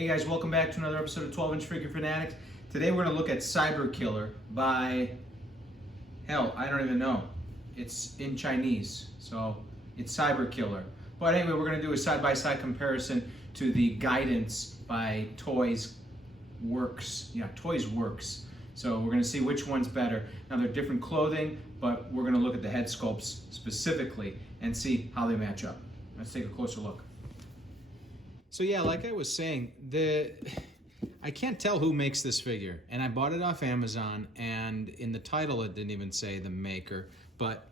Hey guys, welcome back to another episode of 12-inch Figure Fanatics. Today we're going to look at Cyber Killer by, hell, I don't even know. It's in Chinese, so it's Cyber Killer. But anyway, we're going to do a side-by-side comparison to the Guidance by Toys Works. Yeah, Toys Works. So we're going to see which one's better. Now they're different clothing, but we're going to look at the head sculpts specifically and see how they match up. Let's take a closer look. So yeah, like I was saying, I can't tell who makes this figure, and I bought it off Amazon, and in the title it didn't even say the maker, but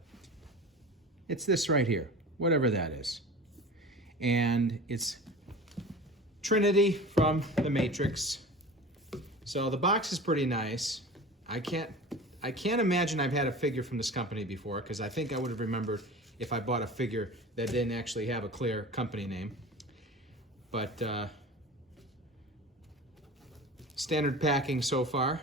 it's this right here, whatever that is. And it's Trinity from The Matrix. So the box is pretty nice. I can't imagine I've had a figure from this company before, because I think I would have remembered if I bought a figure that didn't actually have a clear company name. But standard packing so far.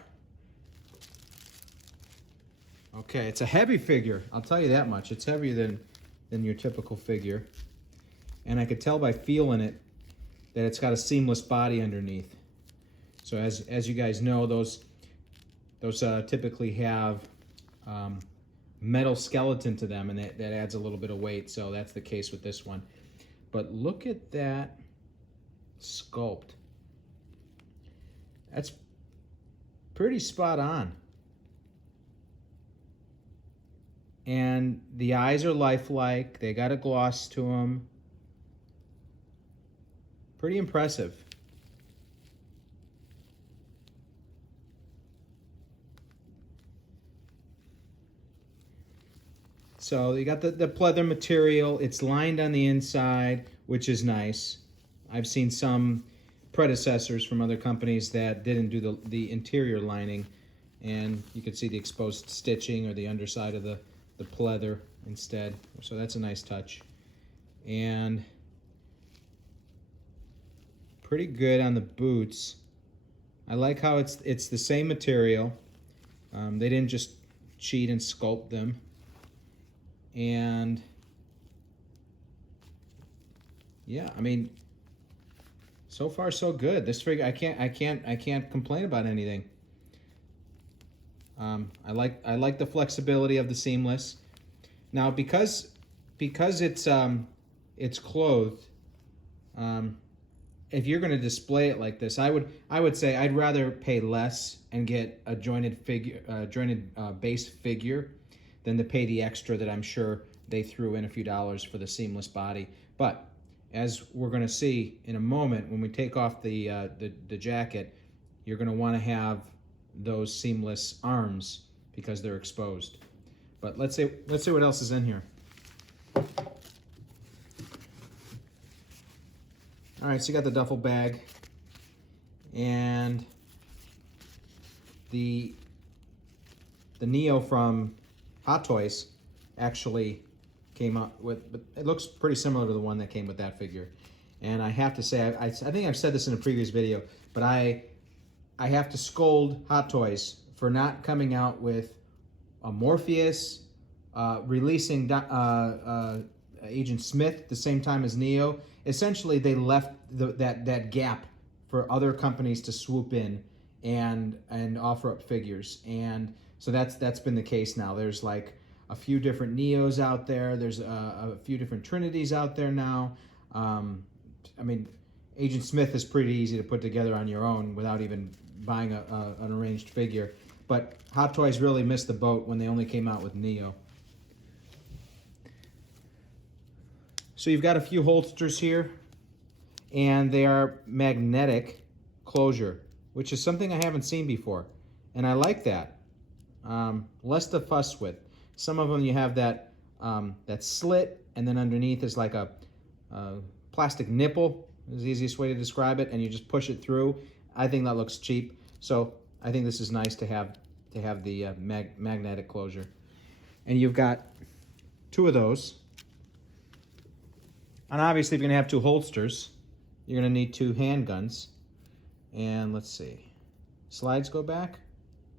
Okay, it's a heavy figure, I'll tell you that much. It's heavier than your typical figure. And I could tell by feeling it that it's got a seamless body underneath. So as you guys know, those typically have metal skeleton to them, and that adds a little bit of weight, so that's the case with this one. But look at that sculpt. That's pretty spot on. And the eyes are lifelike. They got a gloss to them. Pretty impressive. So you got the pleather material. It's lined on the inside, which is nice. I've seen some predecessors from other companies that didn't do the interior lining, and you can see the exposed stitching or the underside of the pleather instead. So that's a nice touch. And pretty good on the boots. I like how it's the same material. They didn't just cheat and sculpt them. And yeah, I mean, so far so good. This figure, I can't complain about anything. I like the flexibility of the seamless. Now because it's clothed, if you're going to display it like this, I would say I'd rather pay less and get a jointed base figure than to pay the extra that I'm sure they threw in a few dollars for the seamless body. But as we're going to see in a moment, when we take off the jacket, you're going to want to have those seamless arms because they're exposed. But let's see what else is in here. All right, so you got the duffel bag, and the Neo from Hot Toys actually came up with, but it looks pretty similar to the one that came with that figure. And I have to say, I think I've said this in a previous video, but I have to scold Hot Toys for not coming out with a Morpheus, releasing Agent Smith at the same time as Neo. Essentially, they left that gap for other companies to swoop in and offer up figures. And so that's been the case now. There's like a few different Neos out there. There's a few different Trinities out there now. I mean, Agent Smith is pretty easy to put together on your own without even buying an arranged figure. But Hot Toys really missed the boat when they only came out with Neo. So you've got a few holsters here, and they are magnetic closure, which is something I haven't seen before. And I like that. Less to fuss with. Some of them you have that slit, and then underneath is like a plastic nipple, is the easiest way to describe it, and you just push it through. I think that looks cheap, so I think this is nice to have the magnetic closure. And you've got two of those. And obviously, if you're gonna have two holsters, you're gonna need two handguns. And let's see, slides go back.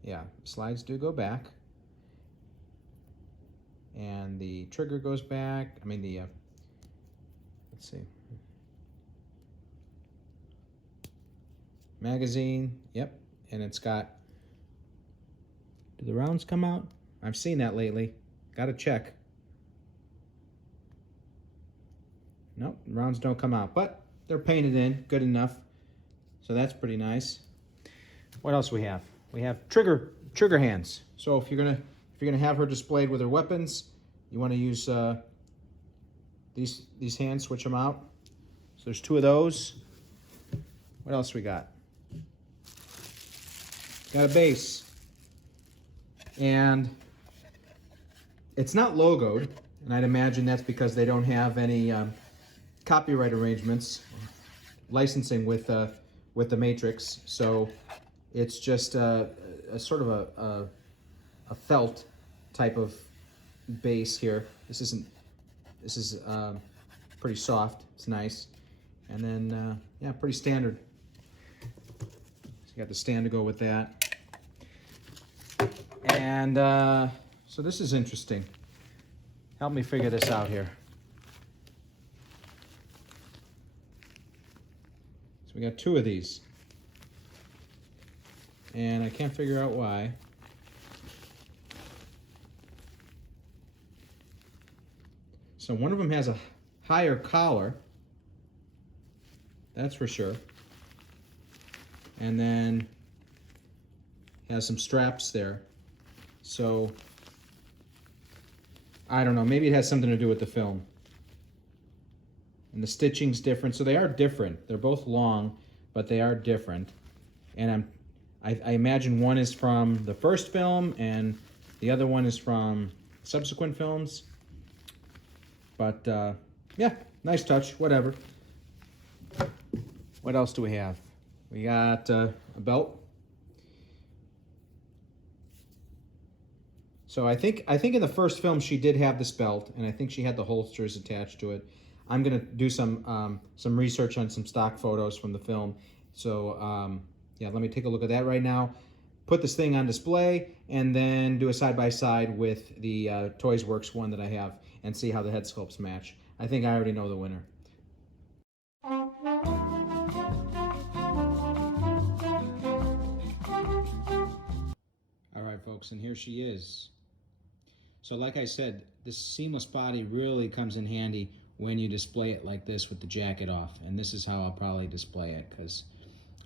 Yeah, slides do go back. And the trigger goes back. I mean, let's see. magazine. Yep, and it's got, do the rounds come out? I've seen that lately. Gotta check. Nope, rounds don't come out, but they're painted in good enough. So that's pretty nice. What else we have? We have trigger hands. So if you're gonna have her displayed with her weapons, you want to use these hands, switch them out. So there's 2 of those. What else we got? Got a base. And it's not logoed, and I'd imagine that's because they don't have any copyright arrangements, licensing with the Matrix. So it's just a sort of a felt type of base here. This is pretty soft. It's nice, and then yeah, pretty standard. So you got the stand to go with that, and so this is interesting. Help me figure this out here. So we got 2 of these, and I can't figure out why. So one of them has a higher collar, that's for sure, and then has some straps there. So I don't know, maybe it has something to do with the film. And the stitching's different, so they are different. They're both long, but they are different. And I imagine one is from the first film and the other one is from subsequent films. But yeah, nice touch, whatever. What else do we have? We got a belt. So I think in the first film she did have this belt, and I think she had the holsters attached to it. I'm gonna do some research on some stock photos from the film. So yeah, let me take a look at that right now. Put this thing on display, and then do a side-by-side with the Toys Works one that I have, and see how the head sculpts match. I think I already know the winner. All right, folks, and here she is. So like I said, this seamless body really comes in handy when you display it like this with the jacket off. And this is how I'll probably display it, because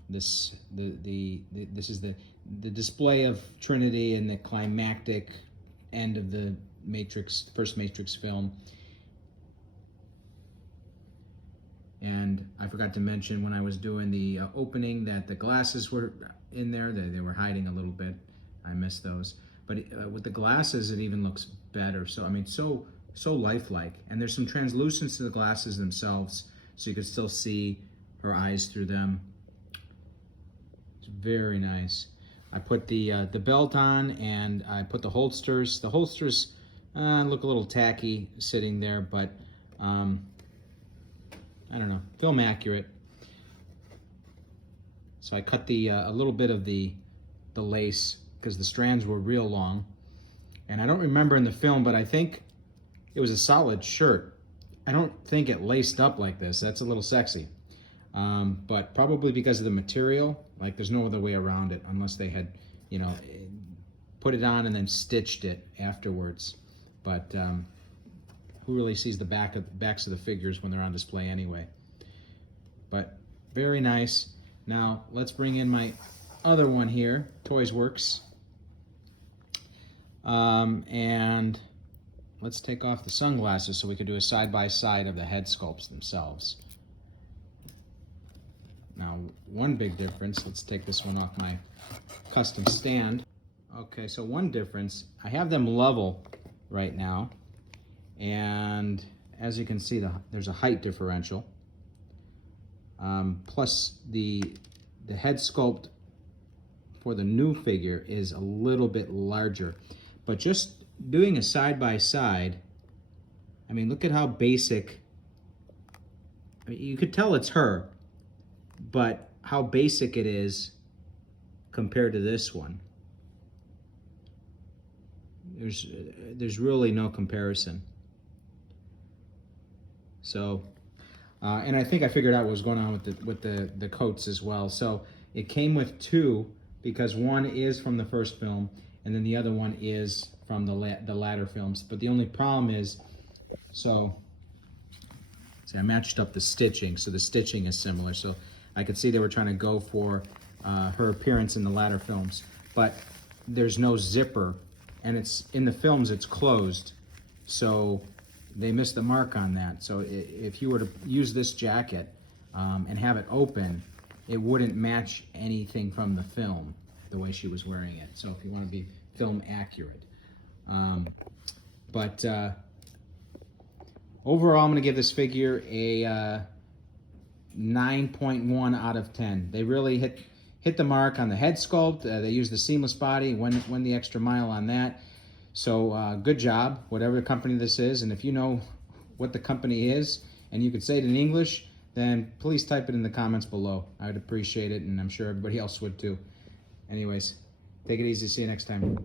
this is the display of Trinity and the climactic end of the Matrix, first Matrix film. And I forgot to mention when I was doing the opening that the glasses were in there. They were hiding a little bit. I missed those. But with the glasses, it even looks better. So, I mean, so lifelike. And there's some translucence to the glasses themselves, so you can still see her eyes through them. It's very nice. I put the belt on, and I put the holsters. The holsters look a little tacky sitting there, but I don't know, film accurate. So I cut a little bit of the lace, because the strands were real long. And I don't remember in the film, but I think it was a solid shirt. I don't think it laced up like this. That's a little sexy. But probably because of the material, like there's no other way around it unless they had, you know, put it on and then stitched it afterwards. But who really sees the backs of the figures when they're on display anyway? But very nice. Now let's bring in my other one here, Toys Works. And let's take off the sunglasses so we could do a side-by-side of the head sculpts themselves. Now, one big difference, let's take this one off my custom stand. Okay, so one difference, I have them level right now, and as you can see, there's a height differential. Plus the head sculpt for the new figure is a little bit larger. But just doing a side-by-side, I mean, look at how basic, I mean, you could tell it's her, but how basic it is compared to this one. There's really no comparison. So, and I think I figured out what was going on with the coats as well. So It came with two because one is from the first film and then the other one is from the latter films. But the only problem is, so see, I matched up the stitching, so the stitching is similar. So I could see they were trying to go for her appearance in the latter films, but there's no zipper, and it's in the films it's closed, so they missed the mark on that. So if you were to use this jacket and have it open, it wouldn't match anything from the film the way she was wearing it. So if you want to be film accurate, overall, I'm going to give this figure a 9.1 out of 10. They really hit the mark on the head sculpt. They used the seamless body, went the extra mile on that. So good job, whatever company this is. And if you know what the company is and you could say it in English, then please type it in the comments below. I would appreciate it, and I'm sure everybody else would too. Anyways, take it easy. See you next time.